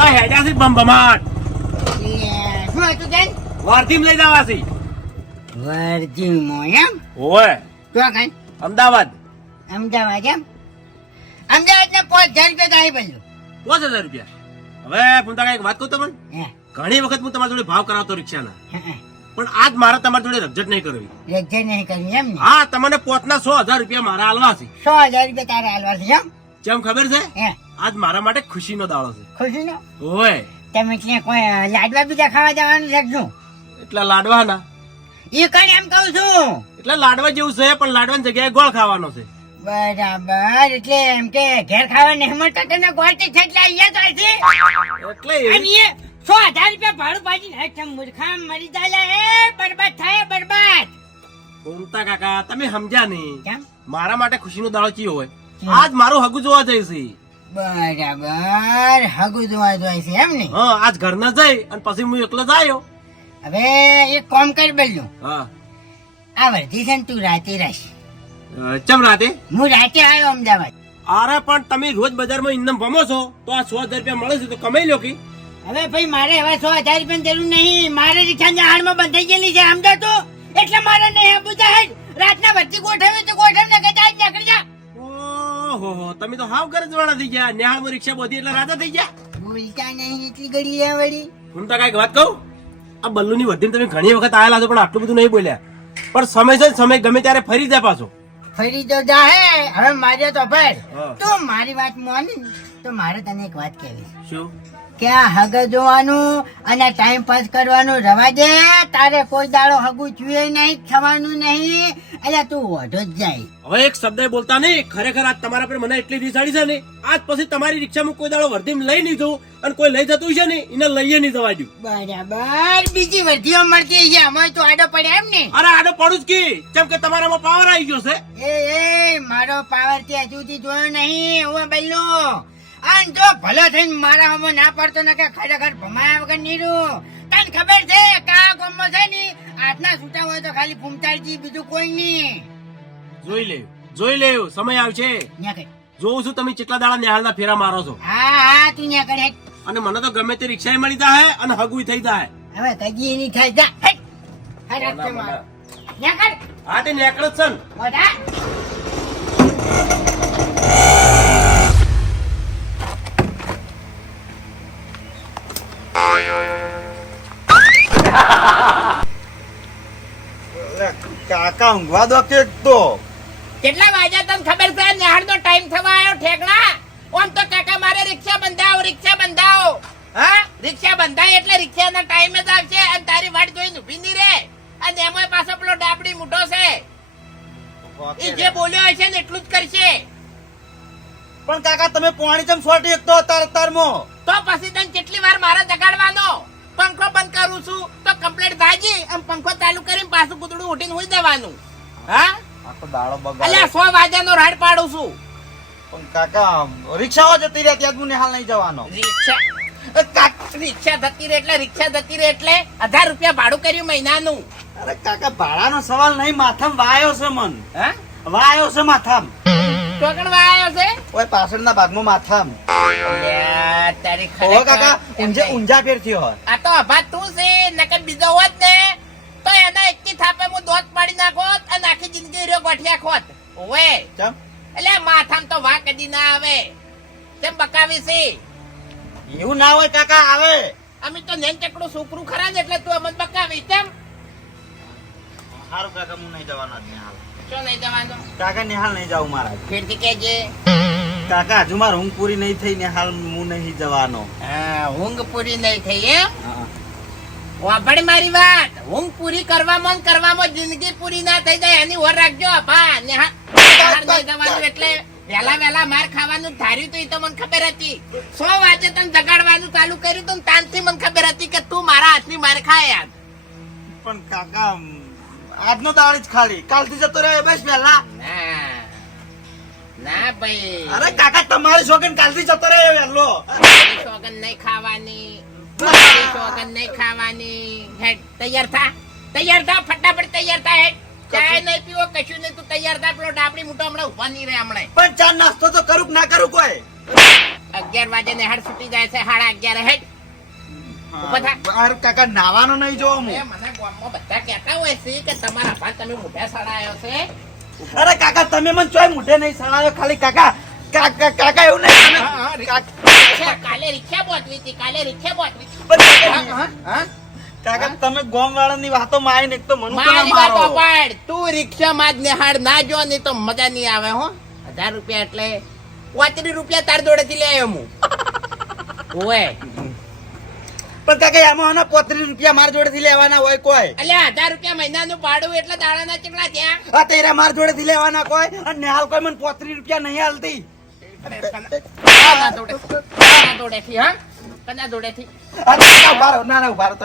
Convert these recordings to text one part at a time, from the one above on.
અલા હેડ્યા છે બમબમાટ શું હતું બેન વારથીમ લઈ જવા છે વર્ધીમાં એમ? ઓય તો કઈ? અમદાવાદ. અમદાવાદ એમ? અમદાવાદ ને પાંચ હજાર રૂપિયા આવી બદલું પાંચ હજાર રૂપિયા. હવે પૂનતા એક વાત કહું તમને? ઘણી વખત હું તમારા જોડે ભાવ કરાવતો રિક્ષાના. પણ આજ મારે તમારી જોડે રજત નહીં કરવી. રજ્જે નહીં કરવી એમ હા તમને પોતના સો હજાર રૂપિયા મારા હાલવા છે સો હજાર રૂપિયા તારે હાલવા છે એમ? કેમ ખબર છે? હે. આજ મારા માટે ખુશીનો દાડો છે. ખુશીનો? ઓય. તમે ત્યાં કોઈ લાડવા બીજા ખાવા જવાનું લેજો એટલા લાડવા ના એ કઈ એમ કહું છું. એટલે લાડવા જેવું છે પણ લાડવાની જગ્યાએ ગોળ ખાવાનો છે. બરાબર એટલે એમ કે ઘેર ખાવા નહીં મળતા તને ગોળતી છે એટલે અહીંયા તો છે. એટલે અને સો હજાર રૂપિયા ભાડું પાછી ને ચમ મૂર્ખા મરી જાય એ બરબાદ થાય બરબાદ. કોમતા કાકા તમે સમજ્યા નહીં. મારા માટે ખુશીનો દાડો ચિયો હોય. આજ મારું હગું જોવા જઈશ બરાબર. હગુ જોવા જોઈએ છે એમ ને? હા આજ ઘરના જઈ અને પછી હું એકલો જાયો. હવે એક કામ કરી બેલું હા. આ વર્ધી છે ને તું રાતે અ, ચમ રાતે? હું રાતે આવ્યો અમદાવાદ. અરે પણ તમે રોજ બજારમાં ઇન્ધમ ભમો છો તો આ સો હજાર રૂપિયા મળે છે તો કમાઈ લો કે. હવે ભાઈ મારે હવે સો હજાર રૂપિયા જરૂર નહીં. મારે રિક્ષાની હાડમાં બંધાઈ ગયેલી છે સમજો તો એટલે મારે નહીં આપવું જાય રાતના ભરતી ગોઠવી તો ગોઠવ ને કે આજ નીકળી જા. ઓહો તમે તો હાવ ગરજ વાળા થઈ ગયા. નેહાળમાં રિક્ષા બોધી એટલે રાજા થઈ ગયા. બોલતા નહીં એટલી ઘડી લે વળી હું તો કંઈક વાત કહું? આ બલ્લુની વધી તમે ઘણી વખત આયેલા છો પણ આટલું બધું નહીં બોલ્યા. પણ સમય છે સમય ગમે ત્યારે ફરી જાય પાછો. ફરી તો જા હે હવે મારે તો ભાઈ તું મારી વાત માની તો મારે તને એક વાત કહેવી શું? કે આ હગ જોવાનું અને ટાઈમ પાસ કરવાનું? રવા દે તારે કોઈ દાડો હગું જોઈએ નહીં થવાનું નહીં. એટલે તું ઓઢો જ જાય. હવે એક શબ્દ બોલતા નહીં ખરેખર આજ તમારા પર મને એટલી રીસાડી છે ને? આજ પછી તમારી રિક્ષામાં કોઈ દાડો વર્ધીમ લઈ નહીં જવું અને કોઈ લઈ જતું છે ને એને લઈએ નહીં જવા દઉં. બરાબર બીજી વર્ધીઓ મળતી છે અમારે તો આડો પડે એમ ને? અરે આડો પડું જ કે? કેમ કે તમારામાં પાવર આવી ગયો છે. એ એ મારો પાવર ત્યાં સુધી જોયો નહીં હું બેલો. આન જો ભલો થઈને મારા હમો ના પડતો ને કે ખરેખર ભમાયા વગર નીરું તને ખબર છે કે આ ગામમાં છે ને આટલા છૂટા હોય તો ખાલી ફૂમતાળજી બીજું કોઈ નહીં. જોઈ લેવું જોઈ લેવું સમય આવશે. જોઉં છું તમે કેટલા દાડા નિહાળના ફેરા મારો છો. હા હા તું ન્યા કરે અને મને તો ગમે તે રિક્ષા મળી જાય અને હગુય થઈ જાય હવે કદી એની થાય જા હાથ મારો. ન્યા કર. હા તે નેકળ જ છે કાકા ઊંઘવા દો કે તો? કેટલા વાગ્યા તને ખબર છે નિહાળનો ટાઈમ થવા આવ્યો ઠેકડા. ઓમ તો કાકા મારે રિક્ષા બંધાવો રિક્ષા બંધાવો. હા? રિક્ષા બંધાય એટલે રિક્ષાના ટાઈમે જ આવશે અને તારી વાટ જોઈને ઊભી નહીં રે અને એમાં પાછો પેલો ડાબડી મોટો છે. એ જે બોલ્યો હશે ને એટલું જ કરશે. પણ કાકા તમે પોણી ચમ સોટી એક તો અતાર અતારમાં. તો પછી તને કેટલી વાર મારે જગાડવાનો? પંખો બંધ કરું છું તો કમ્પ્લેટ ભાજી આમ પંખો પાછું કૂતડું ઉઠીને હોઈ દેવાનું હા? આખો દાડો બગાડ. અલ્યા સો વાગ્યાનો રાડ પાડું છું. પણ કાકા રિક્ષાઓ જતી રહે ત્યાં મને હાલ નહીં જવાનો. રિક્ષા રિક્ષા જતી રહે એટલે રિક્ષા જતી રહે એટલે હજાર રૂપિયા ભાડું કર્યું મહિનાનું. અરે કાકા ભાડાનો સવાલ નહીં માથામ વાયો છે મન. હા? વાયો છે માથામ. વાયો છે? ઓય પાછળના ભાગમાં માથામ. તારી ખરેખર કાકા ઊંઝે ઊંઝા ફેર થયો આ તો અભાત તું છે નકર બીજો હોત ને. થાપે હું દોત પાડી નાખોત અને આખી જિંદગી રહ્યો ગોઠિયા ખોત. ઓવે. ચમ. એટલે માથામ તો વા કદી ના આવે. તેમ બકાવી છે? એવું ના હોય કાકા આવે. અમે તો નેન ચકડું છોકરું ખરા ને એટલે તું અમને બકાવી તેમ સારું કાકા હું નહીં જવાનો આજ નિહાલ શું નહીં જવાનો? કાકા નિહાલ નહીં જાઉં મારા ફેરથી કહેજે. કાકા હજુ મારે ઊંઘ પૂરી નહીં થઈ નિહાલ હું નહીં જવાનો. હા ઊંઘ પૂરી નહીં થઈ એમ? હા. વાપડ મારી વાત. હું પૂરી કરવામાં કરવામાં જિંદગી પૂરી ના થઈ જાય એની ઓર રાખજો અભા. જવાનું એટલે વેલા વેલા માર ખાવાનું ધાર્યું તો એ તો મને ખબર હતી. સો વાંચે તને જગાડવાનું ચાલુ કર્યું તો તાનથી મને ખબર હતી કે તું મારા હાથની માર ખાય યાર પણ કાકા આજનો દાળ જ ખાલી. કાલથી જતો રહ્યો બસ વેલા ના ના ભાઈ. અરે કાકા તમારી શોગન કાલથી જતો રહ્યો વહેલો. શોગન નહીં ખાવાની. નહીં ખાવાની હેડ તૈયાર થા. તૈયાર થા ફટાફટ તૈયાર થા હેડ. ચાય નહીં પીવો કશું નહીં તું તૈયાર થા પેલો ડાબડી મોટો હમણાં ઊભા નહીં રહે હમણાં પણ ચા નાસ્તો તો કરું ના કરું કોઈ? અગિયાર વાગે ને હાડ છૂટી જાય છે સાડા અગિયાર હેડ. થા. કાકા નાવાનો નહીં જોવો હું. મને ગામમાં બધા કહેતા હોય છે કે તમારા ભાત તમે મોઢે સડાયો છે. અરે કાકા તમે મને ચોય મોઢે નહીં સડાયો ખાલી કાકા કાકા કાકા એવું નહીં? હા, હા, કાલે રિક્ષા બોતવી હતી કાલે રિક્ષા હા, કાકા, હા, હા. કાકા તમે ગોમ વાળાની વાતો માં એક તો મનુ મારી વાતો પાડ. તું રિક્ષામાં જ નિહાળ ના જો નહીં તો મજા નહીં આવે હો. હજાર રૂપિયા એટલે પાંત્રીસ રૂપિયા તાર જોડેથી લઈ આવ્યો હું. ઓય. પણ કાકા એમાં હને પોત્રીસ રૂપિયા મારા જોડેથી લેવાના હોય કોઈ? એટલે હજાર રૂપિયા મહિનાનું ભાડું એટલે દાડાના ચેટલા ત્યાં. આ તેરા મારા જોડેથી લેવાના કોઈ? અને નિહાલ કોઈ મને પોત્રીસ રૂપિયા નહીં હાલતી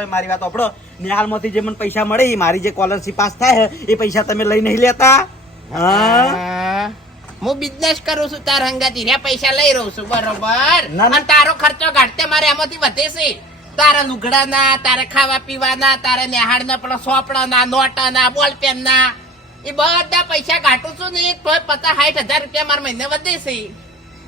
મારી વાત જે મને પૈસા મળે એ મારી જે પાસ થાય એ પૈસા તમે લઈ નહીં લેતા. હા? હા. હું બિઝનેસ કરું છું તાર હંગાથી રે પૈસા લઈ રહું છું બરોબર. અને તારો ખર્ચો ઘટતે મારે એમાંથી વધે છે. તારા લુગડાના તારે ખાવા પીવાના તારે નિહાળના પેલા સોપડાના નોટાના બોલપેનના એ બધા પૈસા ઘાટું છું ને તો પચાસ સાઠ હજાર રૂપિયા મારા મહિને વધે છે.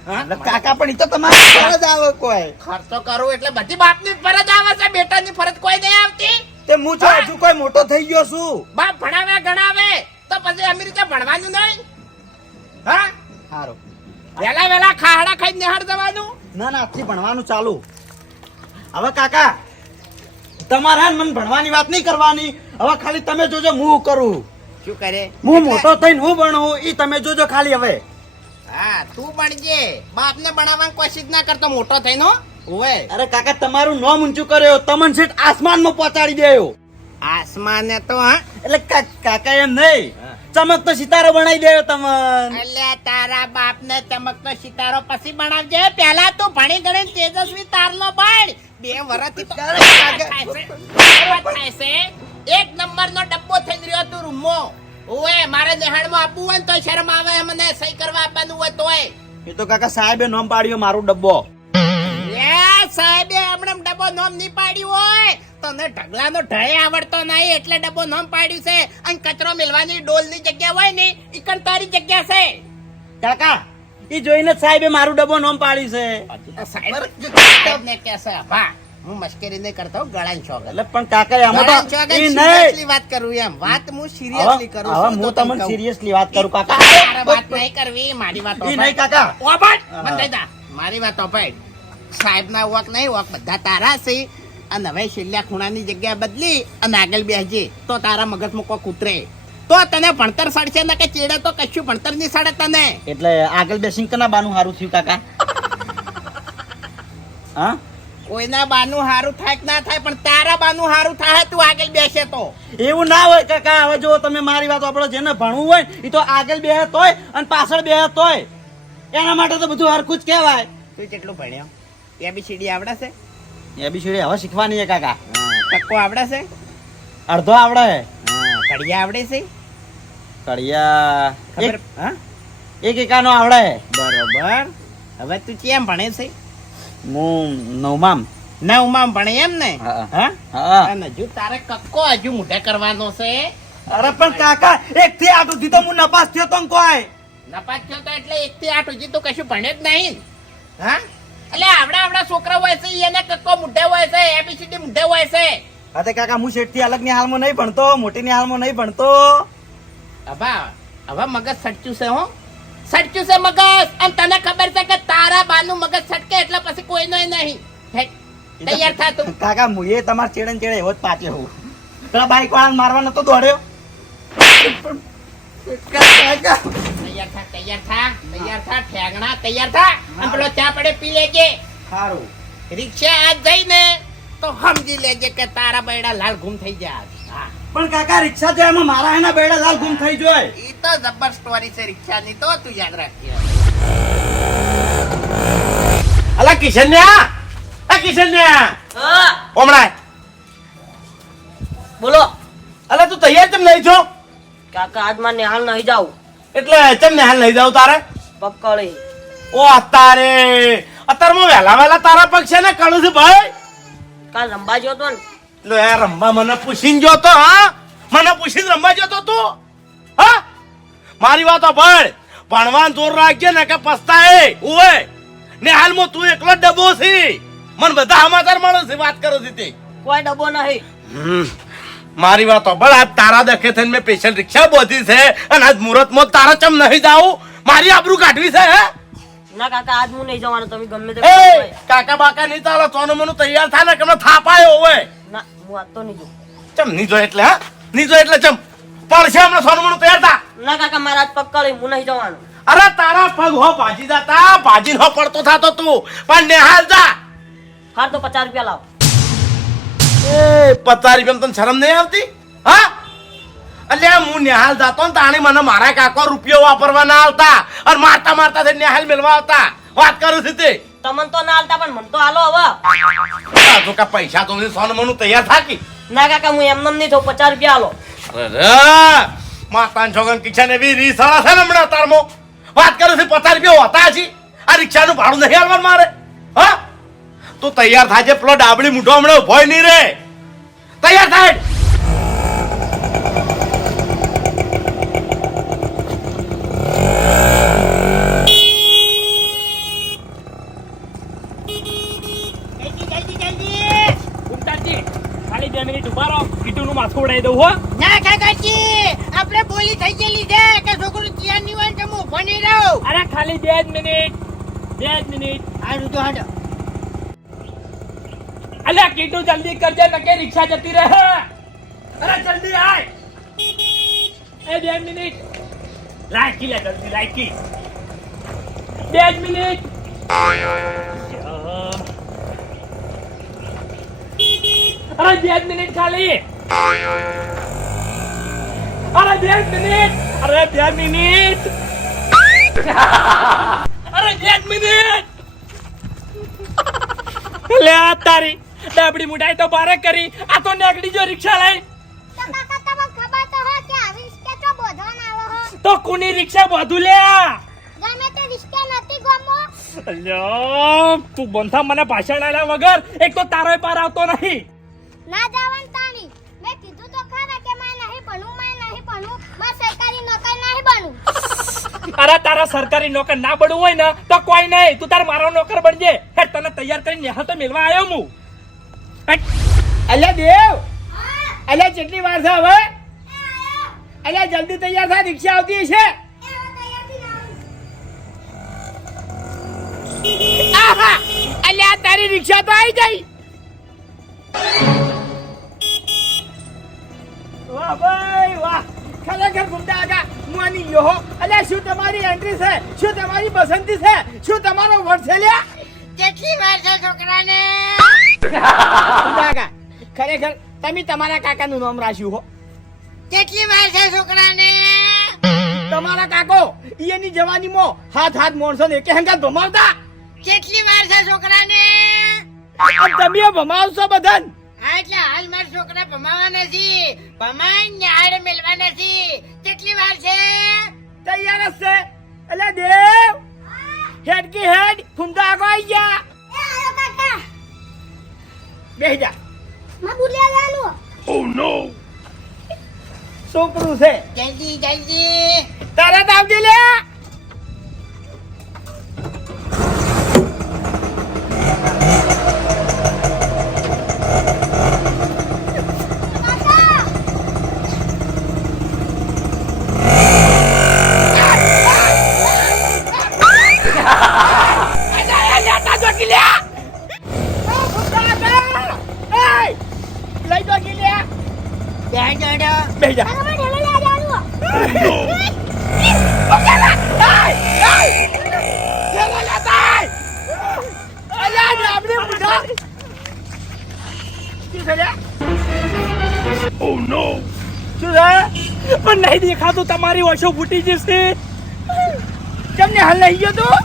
કાકા પણ ઈ તો તમારી ફરજ આવે કોઈ. ખર્ચો કરો એટલે બધી બાપની જ ફરજ આવે છે બેટાની ફરજ કોઈ નહીં આવતી. તે હું છો હજુ કોઈ મોટો થઈ ગયો છું. બાપ ભણાવે ગણાવે તો પછી અમી રીતે ભણવાનું નહીં? હા? સારું વેલા વેલા ખાડા ખાઈ નિહાળ જવાનું? ના ના આજથી ભણવાનું ચાલુ. હવે કાકા તમારા મન ભણવાની વાત નહીં કરવાની. હવે ખાલી તમે જોજો હું કરું. શું કરે? હું મોટો થઈને હું ભણું ઈ તમે જોજો ખાલી હવે. હા તું ભણજે. બાપને ભણાવવાની કોશિશ ના કરતો મોટો થઈને હો. ઓય અરે કાકા તમારું નામ ઊંચું કર્યો તમને સીટ આસમાનમાં પહોંચાડી દેયો આસમાને તો હા. એટલે કાકા એમ નહીં. ચમકતો સિતારો બનાવી દેવો તમને. એટલે તારા બાપને ચમકતો સિતારો પછી બનાવજે પહેલા તું ભણી ગણી તેજસ્વી તારલો બળ બે વર્ષથી થી એક નંબર થાય છે. છે ડબ્બો થઈ રહ્યો તું રૂમો ઓય મારે નિહાળમાં આપવું હોય ને તો શરમ આવે મને સહી કરવા આપવાનું હોય તોય. એ તો કાકા સાહેબે નોમ પાડ્યો મારો ડબ્બો. એ સાહેબે હમણાં ડબ્બો નોમ નહીં પાડ્યો હોય. તને ઢગલાનો ઢય આવડતો નહીં એટલે ડબ્બો નોમ પાડ્યું છે. અને કચરો મેલવાની ડોલની જગ્યા હોય ને ઈ કણ તારી જગ્યા છે? કાકા એ જોઈને સાહેબે મારું ડબ્બો નોમ પાડ્યું છે. સાહેબ સાહેબને કહેશે, "ભા, હું મશ્કરી નહીં કરતો હું ગળાને શોખ એટલે પણ કાકા એમાં તો ઈ નહીં. વાત કરું એમ. વાત હું સિરિયસલી કરું છું, હું તમને સિરિયસલી વાત કરું કાકા. વાત નહીં કરવી મારી વાત ઈ નહીં કાકા. ઓબટ હા. બંધાઈ મારી વાત ઓપાઈ સાહેબ ના વોક નહીં વોક બધા તારા છે. અને હવે છેલ્લા ખૂણાની જગ્યા બદલી અને આગળ બેસજે. તો તારા મગજમાં કોક ઉતરે. તો તને ભણતર સડશે ને કે ચેડે તો કશું ભણતર નહીં સડે તને. એટલે આગળ બેસીને કના બાનું સારું થયું કાકા? હા? કોઈના બાનું હારું થાય કે ના થાય પણ તારા બાનું હારું થાય તું આગળ બેસે તો. એવું ના હોય કાકા હવે જો તમે મારી વાત આપણો જેને ભણવું હોય એ તો આગળ બેહે તોય અને પાછળ બેહે તોય. એના માટે તો બધું હરખું જ કહેવાય. તું કેટલું ભણ્યો? એબીસીડી આવડે છે એ બી સીડી હવે શીખવાની છે કાકા. ટક્કો આવડે છે અડધો આવડે. કડિયા આવડે છે? કડિયા ખબર હા? એક એકાનો આવડે. બરોબર. હવે તું કેમ ભણે છે? હું નવમામ. નવમાં ભણે એમ ને? હા. હા. હા? અને હજુ તારે કક્કો હજુ મોઢે કરવાનો છે? અરે પણ કાકા એક થી આઠ સુધી તો હું નપાસ થયો તો કોઈ. નપાસ થયો તો એટલે એક થી આઠ હજી તો કશું ભણે જ નહીં. હા? એટલે આવડા આવડા છોકરા હોય છે એને કક્કો મુઢે હોય છે એબીસીડી મુઢે હોય છે. અરે કાકા હું શેઠથી અલગની હાલમાં નહીં ભણતો મોટી ની હાલમાં નહીં ભણતો. હવે હવે મગજ સટચ્યું છે હો. સટચ્યું છે મગજ અને તને ખબર છે કે તારા બાનું મગજ છટકે એટલે પછી કોઈનો નહીં. તૈયાર થા તું. કાકા મુએ તમાર ચેડે ચેડે એવો જ પાછો હું પેલા બાઈક વાળા મારવા નતો દોડ્યો? કાકા તૈયાર થા તૈયાર થા તૈયાર થા ઠેંગણા તૈયાર થા. અને પેલો ચા પડે પી લેજે. સારું રિક્ષા આજ જઈને તો સમજી લેજે કે તારા બૈડા લાલ ગુમ થઈ જાય પણ કાકા રિક્ષા છે એમાં મારા એના બેડા લાલ ગુમ થઈ જોય. ઈ તો જબર સ્ટોરી છે રિક્ષાની તો તું યાદ રાખજે. અલા કિશન ને આ? કિશન ને ઓમણાય બોલો. અલા તું તૈયાર ચમ નહીં છો? કાકા આજમાં નિહાલ નહીં જાવ એટલે ચમ નિહાલ નહીં જાવ તારે? પકડી. ઓ અત્યારે અત્યારમાં વહેલા વહેલા તારા પગ છે ને કણું છે ભાઈ. કાલ રંબા જોતો તો ને. લો એ રમવા મને પૂછીને જો તો હા? મને પૂછીને રમવા જોતો તું હા? મારી વાતો ભણ. ભણવાન જોર રાખજે ને કે પસ્તાય. ઓય ને હાલમાં તું એકલો ડબ્બો છે. મને બધા સમાચાર મળે છે વાત કરો છે તે. કોઈ ડબ્બો નહીં. મારી વાત બળ આજ તારા દખે થઈને મેં સ્પેશિયલ રિક્ષા બોધી છે અને આજ મુહૂર્તમાં તારા ચમ નહીં જાઉં? મારી આબરૂ કાઢવી છે હે? ના કાકા આજ હું નહીં જવાનું તમે ગમે તે કાકા બાકા નહીં તારા સોનો મનો તૈયાર થાય ને કે થાપાયો હોય? ના હું આજ તો નહીં જો ચમ નહીં જો એટલે હા? નહીં જો એટલે ચમ છે હમણાં સોનો મનો તૈયાર થા. ના કાકા મારા આજ પક્કા લઈ હું નહીં જવાનું. અરે તારા પગ હો ભાજી જતા ભાજી હો પડતો થાતો તું. પણ નિહાલ જા. હાર તો પચાસ રૂપિયા લાવ. એ પચાસ રૂપિયા તને શરમ નહીં આવતી? હા? અલ્યા હું નિહાલ જાતો ને તાણે મને મારા કાકો રૂપિયો વાપરવા ના આવતા અને મારતા મારતા થઈ નિહાલ મેળવા આવતા. વાત કરું છું તે. તમને તો ના આવતા પણ મને તો હાલો હવે. તો કા પૈસા તો મને સોન મનુ તૈયાર થાકી. ના કાકા હું એમને નહીં થો પચાસ રૂપિયા હાલો. અરે માતાન છોકરા કિશન એવી રીસાળા છે ને હમણાં તારમો. વાત કરું છું પચાસ રૂપિયા હોતા હજી આ રિક્ષાનું ભાડું નહીં આવવાનું મારે. હા? તું તૈયાર થાજે પેલો ડાબડી મૂઠો હમણાં ઊભો નહીં રે. તૈયાર થાય. જલ્દી જલ્દી જલ્દી. ઉમતાજી ખાલી બે મિનિટ ઊભા રહો. કીટુનું માથું ઉડાઈ દઉં હો. ના કાકાજી આપણે બોલી થઈ ગયેલી છે કે છોકરું ત્યાં નહીં હોય તો હું ઊભો રહું. અરે ખાલી બે જ મિનિટ બે જ મિનિટ. હારું તો હાડો. અલે કીટુ જલ્દી કરજે નકે રિક્ષા જતી રહે. અરે જલ્દી આય. એ બે મિનિટ. લાઈકી લે જલ્દી લાયકી. બે જ મિનિટ. અરે બે જ મિનિટ ખાલી. અરે બે મિનિટ. અરે બે મિનિટ. અરે બે મિનિટ. લે આ તારી ડાબડી મુઢાઈ તો બારે કરી. આ તો નેકડી જો રિક્ષા લઈ. તો કોની રિક્ષા બધું લે ગમે તે રિસ્કે નથી ગમો અલ્યા તું બંધા મને ભાષણ આલ્યા વગર. એક તો તારોય પાર આવતો નહીં. ના જાવન મેં નહીં સરકારી નોકર નહીં બનું અરે તારા સરકારી નોકર ના બનવું હોય ને તો કોઈ નહીં. તું તાર મારો નોકર બનજે. હે તને તૈયાર કરીને નેહા તો મેળવા આવ્યો હું. અલ્યા દેવ. અલ્યા કેટલી વાર છે હવે? અલ્યા જલ્દી તૈયાર થા રિક્ષા આવતી છે અલ્યા તારી રિક્ષા તો આવી ગઈ. વાહ ભાઈ વાહ. ખરેખર ગુંડા આગા હું આની હો. અલ્યા શું તમારી એન્ટ્રી છે? શું તમારી પસંદગી છે? શું તમારો વોટ છે લ્યા? કેટલી વાર છે છોકરાને? કાકા ખરેખર તમે તમારા કાકાનું નામ રાખ્યું હો. કેટલી વાર છે છોકરાને? તમારા કાકો એની જવાનીમાં હાથ હાથ મોણસો ને કે હંગાત ભમાવતા. કેટલી વાર છે છોકરાને? તમે ભમાવશો બધાન. હા એટલે હાલ મારા છોકરા ભમાવા નથી ભમાઈ ન્યાડ મેળવા નથી કેટલી વાર છે? તૈયાર જ છે. એટલે દેવ હેડ કી હેડ ફૂમતા આગો આવી ગયા. એ આયો કાકા. બેહી જા. માં બોલ્યા જાનું છોકરું છે. જલ્દી જલ્દી. તરત આવજે લે. પણ નહીં દેખાતું તમારી ઓછો ફૂટી જશે. તમને હાલ લઈ ગયો તું?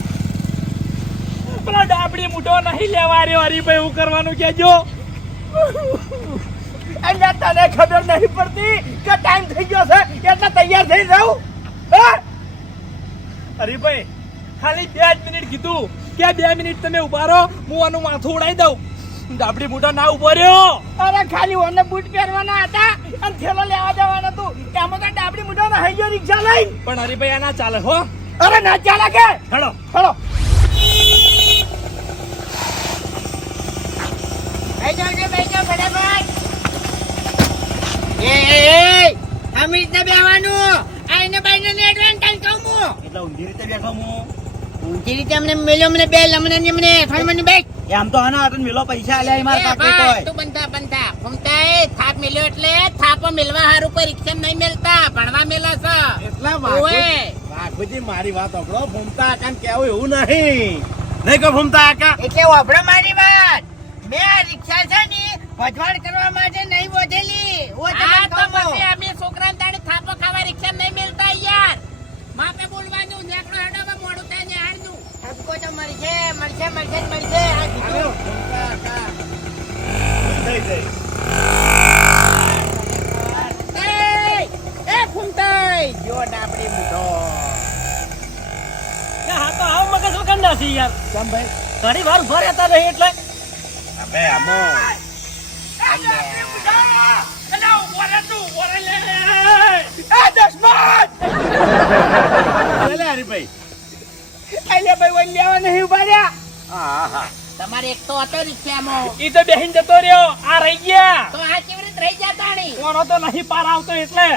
પેલા ડાબડી મૂઠો નહીં લેવા રહ્યો હરીભાઈ એવું કરવાનું કેજો એટલે તને ખબર નહીં પડતી કે ટાઈમ થઈ ગયો છે એટલે તૈયાર થઈ રહું હા? હરીભાઈ ખાલી બે જ મિનિટ કીધું. કે બે મિનિટ તમે ઊભા રહો હું આનું માથું ઉડાઈ દઉં. ડાબડી બૂટો ના ઊભો રહ્યો. અરે ખાલી ઓને બૂટ પહેરવાના હતા અને થેલો લેવા જવાનો તું કામો તો ડાબડી બૂટો ના હઈ ગયો રિક્ષા લઈ. પણ હરીભાઈ ના ચાલે હો. અરે ના ચાલે કે. હેડો. હેડો. ને બેવાનું આઈને બાઈને રીતે બેઠો હું. રીતે અમને મેલ્યો અમને બે લમને બે એમ તો આના હાથે મેલો પૈસા આલ્યા એ મારા કાકે તોય. તું બંધા બંધા. ફૂમતા થાપ મેલ્યો એટલે થાપો મેલવા હારું કોઈ રિક્ષા નહીં મેલતા ભણવા મેલા છે. એટલા ઓવે. વાઘુજી મારી વાત સાંભળો ભૂમતા આકાને કેવું એવું નહીં. નહીં કહો આકા. એટલે વાપરો મારી વાત. મેં આ રિક્ષા છે ને ભજવાડ કરવા માટે નહીં વધેલી હું તમને આ તો કહું છું. પછી અમે છોકરાને દાડે થાપો ખાવા રિક્ષા નહીં મેલતા યાર માપે બોલવાનું નેકડો હેડો હવે મોડું થાય ને હારનું ઠપકો તો મળશે મળશે મળશે ને મળશે આ કીધું. આવ્યો, ભૂમતા આકા. જય જય એ એ ફૂમતાઈ જો ડાબડી મૂઢો હા તો આવ મગજ વગર નથી યાર કેમ ભાઈ ઘણી વાર ઊભા રહેતા નહીં એટલે. હવે આમો લે હરીભાઈ. એટલે ભાઈ ઓલી નહીં ઊભા હા હા. તમારે એક તો હતો રિક્ષામાં ઈ તો બેહીન જતો રહ્યો. આ રહી ગયા. તો આ કેવી રીતે રહી જતા તાણી કોનો તો નહીં પાર આવતો એટલે.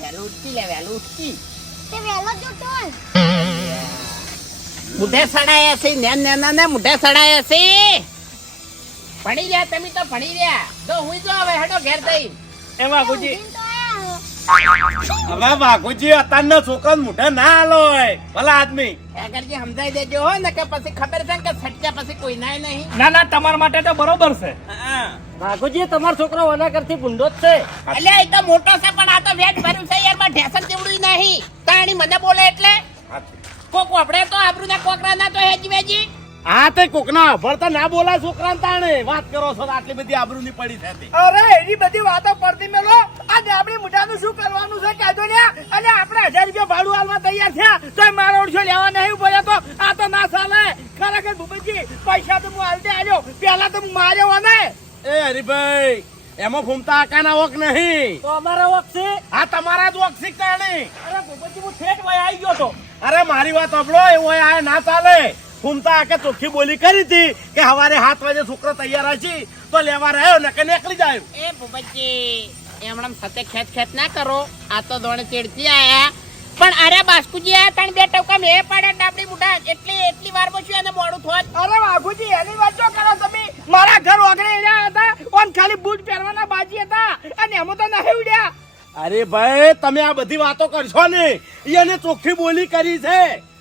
વહેલું ઉઠી લે વહેલું ઉઠી તે વહેલો જ ઉઠો. મુઢે સડાયા છે નેન નેના ને મુઢે સડાયા છે. ભણી રહ્યા તમે તો ભણી રહ્યા. તો હું જો હવે હેડો ઘેર જઈ. એમાં ગુજી ઊંઘીને તો આયા. હો. હવે વાઘુજી અત્યારના છોકરા મોઢા ના હાલો હોય. ભલા આદમી. આગળજી સમજાઈ દેજો હો ને કે પછી ખબર છે ને કે સચ્ચા પછી કોઈ નાય નહીં. ના ના તમારા માટે તો બરોબર છે. વાઘુજી તમારો છોકરો વના કરતી ભૂંડો જ છે. એટલે એ તો મોટો છે પણ આ તો વેટ ભર્યું છે યારમાં ઢેસન જેવડું નહીં તાણી મને બોલે એટલે? કોક આપણે તો આબરૂ ના કોકરા ના તો હેજી વેજી હા તે કોકના ભળતા ના બોલા છોકરા તાણે. વાત કરો છો આટલી બધી આબરૂ ની પડી થતી. અરે એની બધી વાતો પડતી મેલો. આજે આપણી મુઠાનું શું કરવાનું છે કહેજો ને? અને આપણે હજાર રૂપિયા ભાડું હાલવા તૈયાર થયા તો મારો ઓળશો લેવા નહીં બોલે તો આ તો ના ચાલે. ખરેખર ભૂપતજી પૈસા તો હું હાલતે આવ્યો પેલા તો હું માર્યો ને એ હરીભાઈ એમાં ફૂમતા આકાના ઓક નહીં. તો અમારા વખ છે? આ તમારા જ વક શીખતાણી અરે ભૂપતજી હું ઠેઠ ભાઈ આવી ગયો તો. અરે મારી વાત સાંભળો એવો આ ના ચાલે. ફૂમતા આકે ચોખ્ખી બોલી કરી હતી કે હવારે સાત વાગે છોકરો તૈયાર હશે તો લેવા રહ્યો ને કે નીકળી જાય. એ ભૂપતજી એમણે સાથે ખેત ખેત ના કરો. આ તો દોણે ચેડતી આયા. પણ અરે બાસ્કુજી આયા ત્રણ બે ટકા મેં પાડે ડાબડી મુઢા એટલી એટલી વાર પછી એને મોડું થોત અરે વાઘુજી એની વાત જો કરો તમે. મારા ઘર ઓગણે રહ્યા હતા. ઓન ખાલી બૂટ પહેરવાના બાજી હતા. અને એમાં તો નહીં ઉડ્યા. અરે ભાઈ તમે આ બધી વાતો કરશો ને? એને ચોખ્ખી બોલી કરી છે.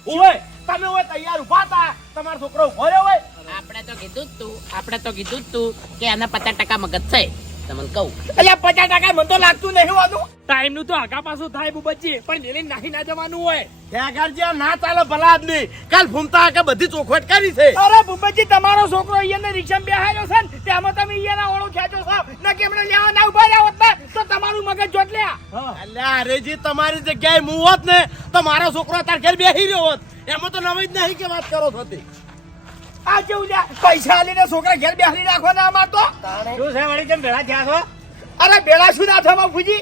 ઓય તમે ઓય તૈયાર ઊભા હતા. તમારો છોકરો ઊભો રહ્યો હોય. આપણે તો કીધું જ તું આપણે તો કીધું જ તું કે એના પચાસ ટકા મગજ છે. તમને કહું. એટલે પચાસ ટકા મને તો લાગતું નહીં હોતું ટાઈમનું તો આગા પાછું થાય ભૂપતજી પણ એને નાહી ના જવાનું હોય. ત્યાં જે ના ચાલે ભલા આદમી કાલ ફૂમતા આકે બધી ચોખવટ કરી છે. અરે બુબજી તમારો છોકરો અહીંયા રિક્ષા બેહાયો છે ને તેમાં તમે અહીંયા ઓળો ખેંચો છો. ને કેમણે લેવા ના ઊભા રહ્યા હોત તો તમારું મગજ જોત લ્યા. અલ્યા અરેજી તમારી જગ્યાએ હું હોત ને તો મારો છોકરો તાર ઘેર બેસી રહ્યો હોત. એમાં તો નવી જ નહીં કે વાત કરો છો તે. આ જેવું લ્યા? પૈસા આલીને છોકરા ઘેર બેહાડી રાખો ને અમાર તો શું છે વળી કેમ ભેળા થયા છો? અરે બેડા શું ના થવા ફૂજી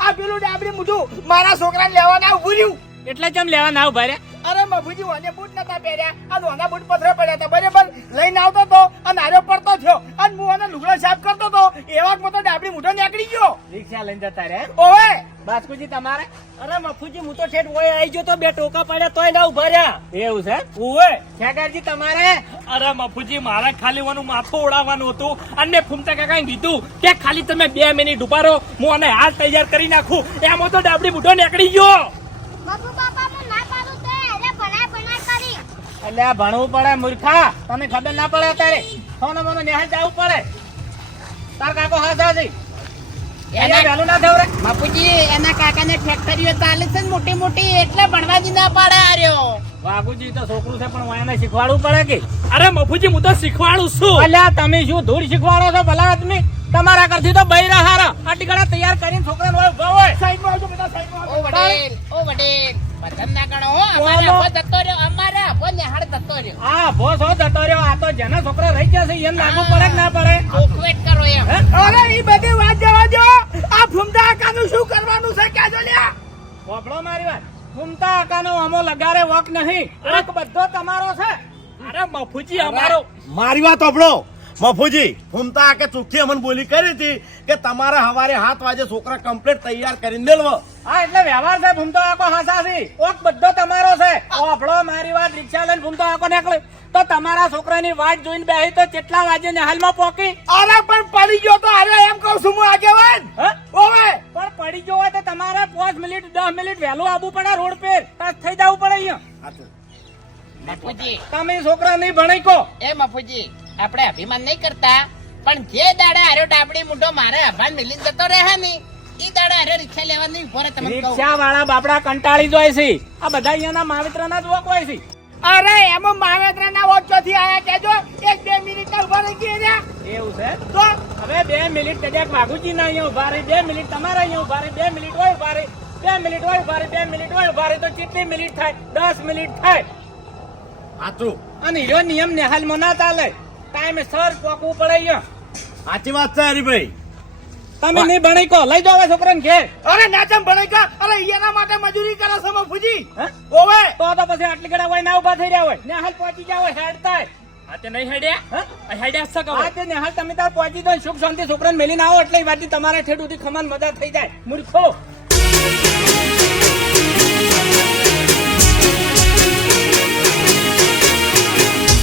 આ પેલું ડાબડી મૂઠું મારા છોકરાને લેવાના ઉભું રહ્યું. એટલે કેમ લેવા ના ઊભા રહ્યા? અરે મફુજી વાને બૂટ નતા પહેર્યા. આ દોના બૂટ પથરે પડ્યા હતા બરાબર? લઈને આવતો તો અને આર્યો પડતો થયો. અને હું આને લુગડા સાફ કરતો તો એવા જ ડાબડી મૂઠો નીકળી ગયો. રિક્ષા લઈને જતા રે ઓવે! બાસ્કુજી તમારે? અરે મફુજી હું તો ઠેઠ ઓય આવી ગયો તો બે ટોકા પડ્યા તોય ના ઊભા રહ્યા. એવું છે? ઓવે! ખેગારજી તમારે? અરે મફુજી મારે ખાલી વાનું માથું ઉડાવવાનું હતું. અને ફૂમતા કાકાએ કીધું કે ખાલી તમે બે મિનિટ ઊભા રહો હું આને હાલ તૈયાર કરી નાખું. એમાં તો ડાબડી બુઢો નીકળી ગયો. બાપુ બાપા હું ના પાડું તો. એને ભણાય ભણાય કરી એટલે આ ભણવું પડે મૂર્ખા. તને ખબર ના પડે અત્યારે? ફોન મને નેહાલ જવું પડે. તાર કાકો હાજાજી એના વહેલું ના થવરે બાપુજી એના કાકાને ફેક્ટરીઓ ચાલે છે ને મોટી મોટી એટલે ભણવાજી ના પાડે આર્યો બાપુજી તો છોકરું છે પણ હું શીખવાડવું પડે કે? અરે મફુજી હું તો શીખવાડું છું. અલ્યા તમે શું ધૂળ શીખવાડો છો ભલા આદમી? તમારા કરથી તો બૈરા હારા. આટી ગળા તૈયાર કરીને છોકરાને હોય ઊભા હોય. સાઈડમાં આવજો બધા સાઈડમાં ઓ વડીલ ઓ વડીલ પતન ના ગણો હો. અમારે બોલો. જતો રહ્યો અમારે આભો નિહાળ જતો રહ્યો. હા ભો છો જતો રહ્યો. આ તો જેના છોકરા રહી ગયા છે એમ લાગુ પડે કે ના પડે? ઓકવેટ કરો એમ. હે? અરે એ બધી વાત જવા દો. આ ફૂમતા આકાનું શું કરવાનું છે? કહેજો લ્યા. હોભળો મારી વાત. ફૂમતા આકાનો અમો લગારે વક નહીં. વક બધો તમારો છે. અરે મફુજી અમારો. મારી વાત સાંભળો. મફુજી ફૂમતા કે ચોખ્ખી અમને બોલી કરી હતી કે તમારે હવારે સાત વાગે છોકરા કમ્પ્લીટ તૈયાર કરીને મેળવો. હા એટલે વ્યવહાર છે ભૂમતો આખો હાસા છે. કોક બધો તમારો છે. ઓફળો મારી વાત રિક્ષા લઈને ભૂમતો આખો નીકળે. તો તમારા છોકરાની વાટ જોઈને બેહી તો કેટલા વાગે ને હાલમાં પોકી? અરે પણ પડી ગયો તો અરે એમ કહું છું હું આગેવાન. વાત ઓવે. પણ પડી ગયો હોય તો તમારે પાંચ મિનિટ દસ મિનિટ વહેલું આવવું પડે રોડ પર. થઈ જવું પડે અહીંયા. મફુજી તમે છોકરા નહીં ભણાઈ કો એ મફુજી આપણે અભિમાન નહીં કરતા. પણ જે દાડે આર્યો ડાબડી મૂઢો મારે અભાન મિલીને જતો રહે ને ઈ દાડે આર્યો રિક્ષા લેવાની ફોરે તમને રિક્ષા વાળા બાપડા કંટાળી જોય છે. આ બધા અહીંયાના માવિત્રના જ વોક હોય છે. અરે એમાં માવેત્રા ના વોટ ચોથી આયા કેજો એક બે મિનિટ ના ઊભા રહી ગયા એવું છે? તો? હવે બે મિનિટ કદાચ માગુજી ના અહીંયા ઊભા રહી બે મિનિટ તમારા અહીંયા ઊભા રહી બે મિનિટ હોય ઊભા રહી બે મિનિટ હોય ઊભા રહી બે મિનિટ હોય ઊભા રહી તો કેટલી મિનિટ થાય? દસ મિનિટ થાય. સાચું. અને યો નિયમ નિહાલમાં ના ચાલે. ટાઈમે સર પોકવું પડે અહીંયા સાચી વાત છે હરીભાઈ. તમે નહીં ભણાઈ કો લઈ જાવ છોકરા છોકરાને ઘેર. અરે નાચમ કા અરે એના માટે મજૂરી કરે છે મફુજી? ઓવે. તો તો પછી આટલી ગડા હોય ના ઊભા થઈ રહ્યા હોય. ને હાલ પહોંચી જાવ હેડતા આતે તે નહીં હેડ્યા? હેડ્યા છે કહો. આતે ને હાલ તમે તાર પહોંચી દો સુખ શાંતિ છોકરાને મેલીને આવો એટલે વાતી તમારે ઠેઠથી ખમાન મજા થઈ જાય. મૂર્ખો.